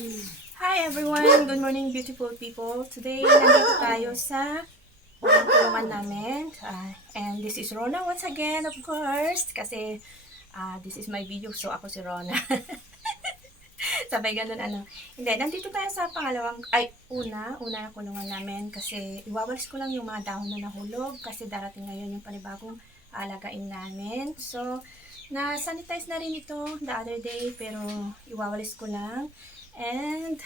Hi everyone! Good morning beautiful people. Today, nandito tayo sa unang kulungan namin. Ah, and this is Rona once again, of course. Kasi ah, this is my video, so ako si Rona. Sabay ganun ano. Hindi, nandito tayo sa pangalawang, ay, una, una na kulungan namin. Kasi iwawalis ko lang yung mga dahon na nahulog. Kasi darating ngayon yung panibagong alagain namin. So, na-sanitize na rin ito the other day, pero iwawalis ko lang. And,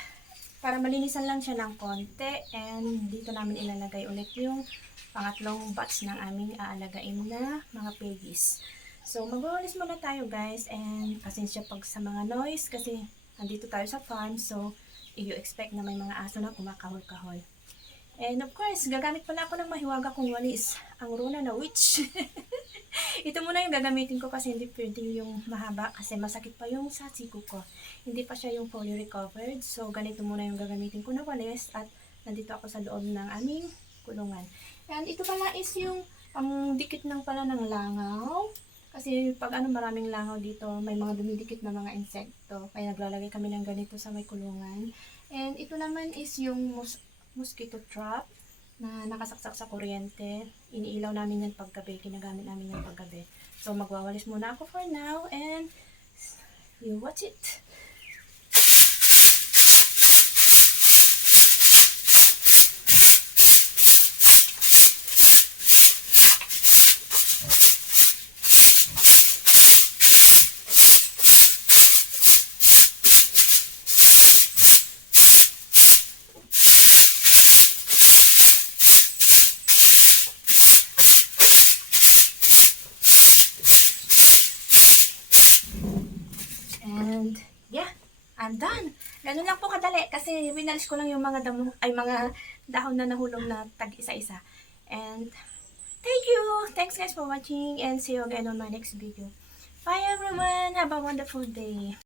para malinisan lang siya ng konti. And, dito namin ilalagay ulit yung pangatlong batch ng aming aalagain na mga piggies. So, magwawalis muna tayo guys. And, pasensya pag sa mga noise kasi andito tayo sa farm. So, you expect na may mga aso na kumakahol-kahol. And of course, gagamit pala ako ng mahiwaga kong walis. Ang runa na witch. Ito muna yung gagamitin ko kasi hindi pwedeng yung mahaba kasi masakit pa yung sa siko ko. Hindi pa siya yung fully recovered. So, ganito muna yung gagamitin ko na walis at nandito ako sa loob ng aming kulungan. And ito pala is yung ang dikit ng pala ng langaw. Kasi pag ano maraming langaw dito, may mga dumidikit na mga insekto. Kaya naglalagay kami ng ganito sa may kulungan. And ito naman is yung mos- mosquito trap na nakasaksak sa kuryente. Iniilaw namin yan paggabi. Ginagamit namin yan paggabi. So, magwawalis muna ako for now and you watch it. I'm done. Ganun lang po kadali kasi winalis ko lang yung mga damo, ay mga dahon na nahulog na tag isa-isa. And, thank you! Thanks guys for watching and see you again on my next video. Bye everyone! Have a wonderful day!